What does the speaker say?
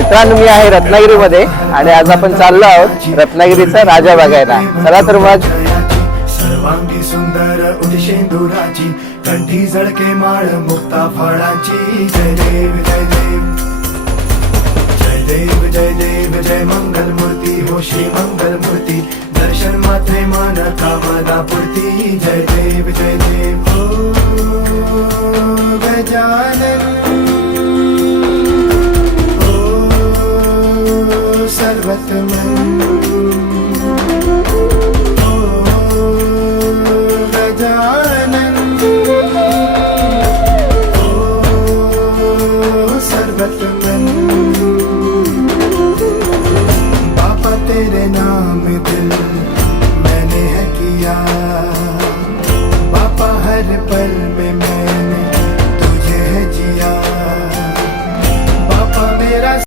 मित्रांनो, मी आहे रत्नागिरीमध्ये आणि आज आपण चाललो आहोत रत्नागिरीचा राजा बघायला. चला तर मग. सर्वांगी सुंदर उदिशेंदुराची, कंठी झळके माळ मुक्ता फळाची. जय देव जय देव जय देव जय देव जय मंगल मूर्ती हो श्री मंगल मूर्ती. दर्शन मात्रे मान कामना पूर्ती. जय देव जय देव ओ गजानन सर्वतमन